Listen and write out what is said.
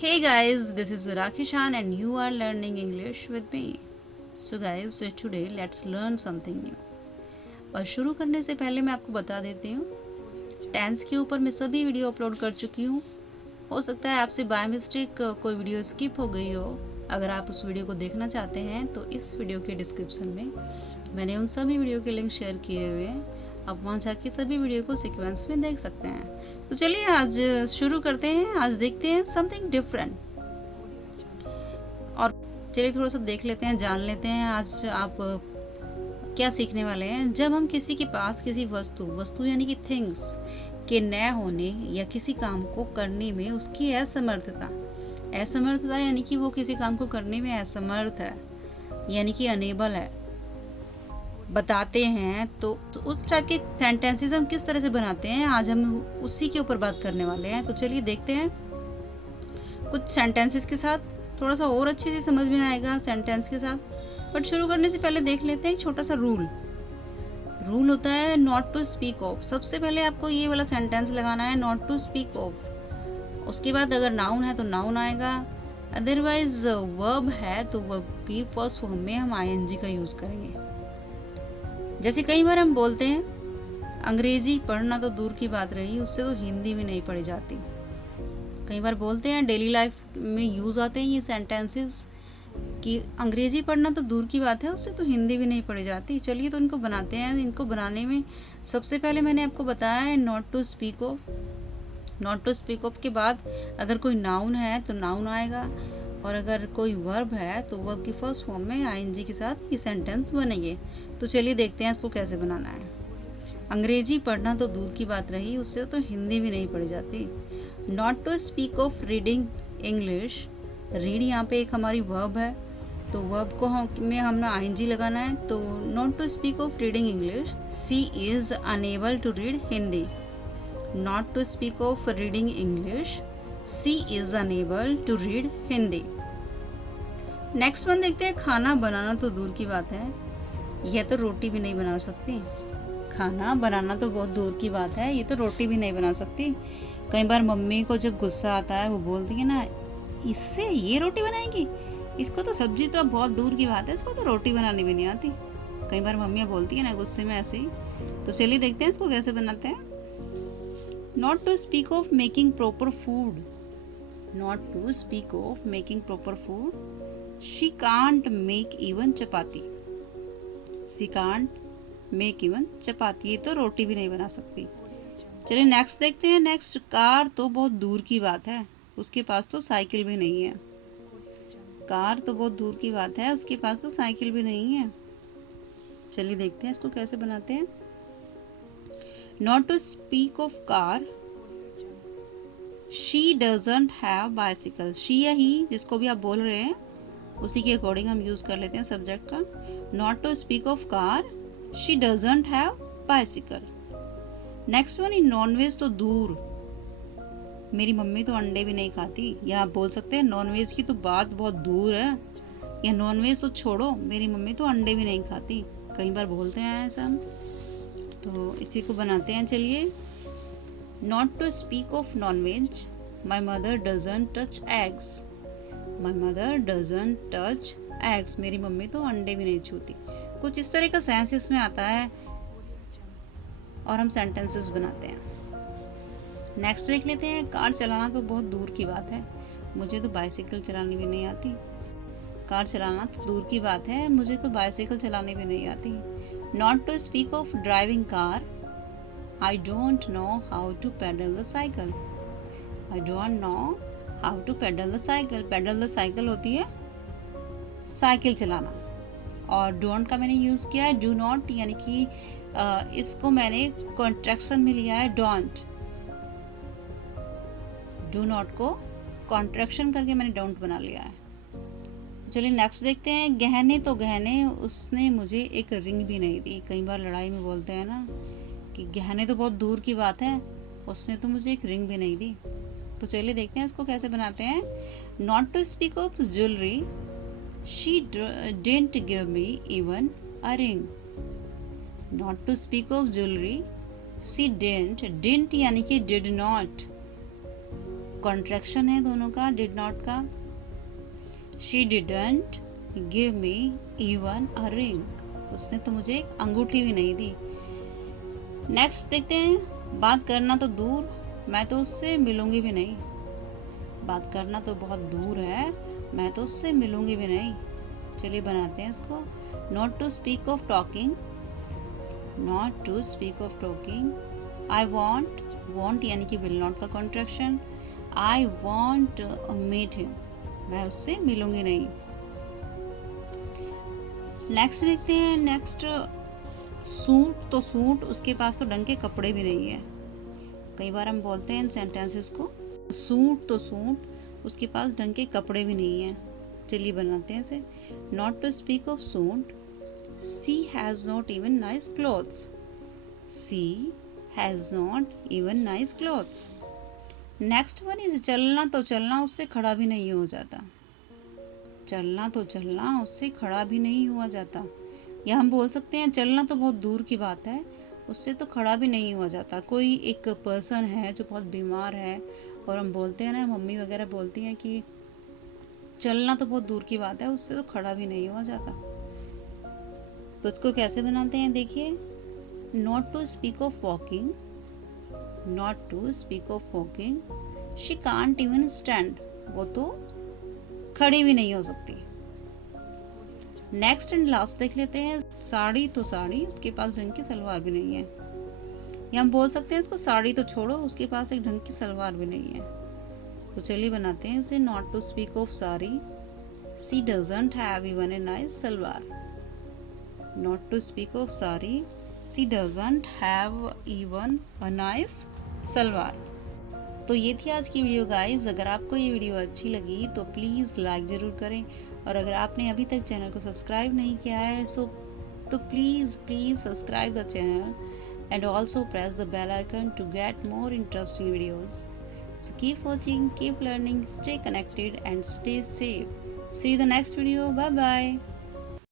Hey guys, this is Rakishan and you are learning English with me. So guys, today let's learn something new. और शुरू करने से पहले मैं आपको बता देती हूँ, टेंस के ऊपर मैं सभी वीडियो अपलोड कर चुकी हूँ। हो सकता है आपसे बाय मिस्टेक कोई वीडियो स्किप हो गई हो। अगर आप उस वीडियो को देखना चाहते हैं तो इस वीडियो के डिस्क्रिप्शन में मैंने उन सभी वीडियो के लिंक शेयर किए हुए हैं। आप वहाँ जाके सभी वीडियो को सीक्वेंस में देख सकते हैं। तो चलिए आज शुरू करते हैं। आज देखते हैं समथिंग डिफरेंट और चलिए थोड़ा सा देख लेते हैं, जान लेते हैं आज आप क्या सीखने वाले हैं। जब हम किसी के पास किसी वस्तु यानी कि थिंग्स के न होने या किसी काम को करने में उसकी असमर्थता यानी कि वो किसी काम को करने में असमर्थ है यानी कि अनेबल है बताते हैं, तो उस टाइप के सेंटेंसेस हम किस तरह से बनाते हैं आज हम उसी के ऊपर बात करने वाले हैं। तो चलिए देखते हैं कुछ सेंटेंसेस के साथ, थोड़ा सा और अच्छे से समझ में आएगा सेंटेंस के साथ। बट शुरू करने से पहले देख लेते हैं एक छोटा सा रूल होता है नॉट टू स्पीक ऑफ। सबसे पहले आपको ये वाला सेंटेंस लगाना है नॉट टू स्पीक ऑफ। उसके बाद अगर नाउन है तो नाउन आएगा, अदरवाइज वर्ब है तो वर्ब की फर्स्ट फॉर्म में हम आईएनजी का यूज करेंगे। जैसे कई बार हम बोलते हैं अंग्रेजी पढ़ना तो दूर की बात रही, उससे तो हिंदी भी नहीं पढ़ी जाती। कई बार बोलते हैं डेली लाइफ में यूज आते हैं ये सेंटेंसेस कि अंग्रेजी पढ़ना तो दूर की बात है, उससे तो हिंदी भी नहीं पढ़ी जाती। चलिए तो इनको बनाते हैं। इनको बनाने में सबसे पहले मैंने आपको बताया है not to speak of. Not to speak of के बाद अगर कोई नाउन है तो नाउन आएगा, और अगर कोई वर्ब है तो वर्ब की फर्स्ट फॉर्म में आईएनजी के साथ ये सेंटेंस बनेंगे। तो चलिए देखते हैं इसको कैसे बनाना है। अंग्रेजी पढ़ना तो दूर की बात रही, उससे तो हिंदी भी नहीं पढ़ी जाती। Not to speak of reading English. Read यहाँ पे एक हमारी वर्ब है, तो वर्ब को हमने आईएनजी लगाना है। तो not to speak of reading English, she is unable to read Hindi. Not to speak of reading English, she is unable to read Hindi. Next one देखते हैं, खाना बनाना तो दूर की बात है, यह तो रोटी भी नहीं बना सकती। खाना बनाना तो बहुत दूर की बात है, ये तो रोटी भी नहीं बना सकती। कई बार मम्मी को जब गुस्सा आता है वो बोलती है ना, इससे ये रोटी बनाएंगी, इसको तो सब्जी तो बहुत दूर की बात है, इसको तो रोटी बनानी भी नहीं आती। कई बार मम्मियाँ बोलती है ना गुस्से में ऐसे ही। तो चलिए देखते हैं इसको कैसे बनाते हैं। Not to speak of making proper food. Not to speak of making proper food, she can't make even chapati. She can't make even chapati, ये तो रोटी भी नहीं बना सकती। चलिए नेक्स्ट देखते हैं। नेक्स्ट, कार तो बहुत दूर की बात है, उसके पास तो साइकिल भी नहीं है। कार तो बहुत दूर की बात है, उसके पास तो साइकिल भी नहीं है। चलिए देखते हैं इसको कैसे बनाते हैं। Not to speak of car, she doesn't have bicycle. She या ही जिसको भी आप बोल रहे हैं उसी के अकॉर्डिंग हम यूज कर लेते हैं सब्जेक्ट का। Not to speak of car, she doesn't have bicycle. Next one, इन नॉनवेज तो दूर, मेरी मम्मी तो अंडे भी नहीं खाती। या आप बोल सकते हैं नॉनवेज की तो बात बहुत दूर है, या नॉनवेज तो छोड़ो, मेरी मम्मी तो अंडे भी नहीं खाती। कई बार बोलते हैं ऐसा हम, तो इसी को बनाते हैं। चलिए, not to speak of non veg, my mother doesn't touch eggs. My mother doesn't touch eggs, मेरी मम्मी तो अंडे भी नहीं छूती। कुछ इस तरह का सेंस इसमें आता है और हम सेंटेंसेस बनाते हैं। नेक्स्ट देख लेते हैं। कार चलाना तो बहुत दूर की बात है, मुझे तो बाइसिकल चलानी भी नहीं आती। कार चलाना तो दूर की बात है, मुझे तो बाइसिकल चलानी भी नहीं आती। Not to speak of driving car, I don't know how to pedal the cycle. I don't know how to pedal the cycle. Pedal the cycle होती है साइकिल चलाना, और डोंट का मैंने यूज किया है डू नॉट, यानी कि इसको मैंने कॉन्ट्रैक्शन में लिया है डोंट। डू नॉट को कॉन्ट्रैक्शन करके मैंने डोंट बना लिया है। चलिए नेक्स्ट देखते हैं। गहने तो गहने, उसने मुझे एक रिंग भी नहीं दी। कई बार लड़ाई में बोलते हैं ना कि गहने तो बहुत दूर की बात है, उसने तो मुझे एक रिंग भी नहीं दी। तो चलिए देखते हैं इसको कैसे बनाते हैं। Not to speak of jewellery, she didn't give me even a ring. Not to speak of jewellery, she didn't यानी कि डिड नॉट, कॉन्ट्रैक्शन है दोनों का, डिड नॉट का। She didn't give me even a ring, उसने तो मुझे एक अंगूठी भी नहीं दी। नेक्स्ट देखते हैं, बात करना तो दूर, मैं तो उससे मिलूंगी भी नहीं। बात करना तो बहुत दूर है, मैं तो उससे मिलूंगी भी नहीं। चलिए बनाते हैं इसको। Not to speak of talking, not to speak of talking. I won't, won't यानी कि विल नॉट का contraction. I won't meet him, मैं उससे मिलूंगी नहीं। नेक्स्ट देखते हैं, नेक्स्ट सूट तो सूट, उसके पास तो ढंग के कपड़े भी नहीं है। कई बार हम बोलते हैं इन सेंटेंसेस को, सूट तो सूट, उसके पास ढंग के कपड़े भी नहीं है। चलिए बनाते हैं इसे। Not to speak of suit, she has not even nice clothes, she has not even nice clothes. Next one is चलना तो चलना, उससे खड़ा भी नहीं हो जाता। चलना तो चलना, उससे खड़ा भी नहीं हुआ जाता। या हम बोल सकते हैं चलना तो बहुत दूर की बात है, उससे तो खड़ा भी नहीं हुआ जाता। कोई एक पर्सन है जो बहुत बीमार है और हम बोलते हैं ना, मम्मी वगैरह बोलती हैं कि चलना तो बहुत दूर की बात है, उससे तो खड़ा भी नहीं हुआ जाता। तो इसको कैसे बनाते हैं देखिए। Not to speak of walking, not to speak of walking. She can't even stand, वो तो खड़ी भी नहीं हो सकती। नेक्स्ट एंड लास्ट देख लेते हैं। साड़ी तो साड़ी, उसके पास ढंग की सलवार भी नहीं है। या हम बोल सकते हैं इसको, साड़ी तो छोड़ो, उसके पास एक ढंग की सलवार भी नहीं है। तो चलिए बनाते हैं इसे। Not to speak of sari, she doesn't have even a nice salwar. Not to speak of sari, she doesn't have even a nice salwar. तो ये थी आज की वीडियो गाइस। अगर आपको ये वीडियो अच्छी लगी तो प्लीज़ लाइक ज़रूर करें, और अगर आपने अभी तक चैनल को सब्सक्राइब नहीं किया है तो please subscribe the channel and also press the bell icon to get more interesting videos. So keep watching, keep learning, stay connected and stay safe. See you in the next video. Bye bye.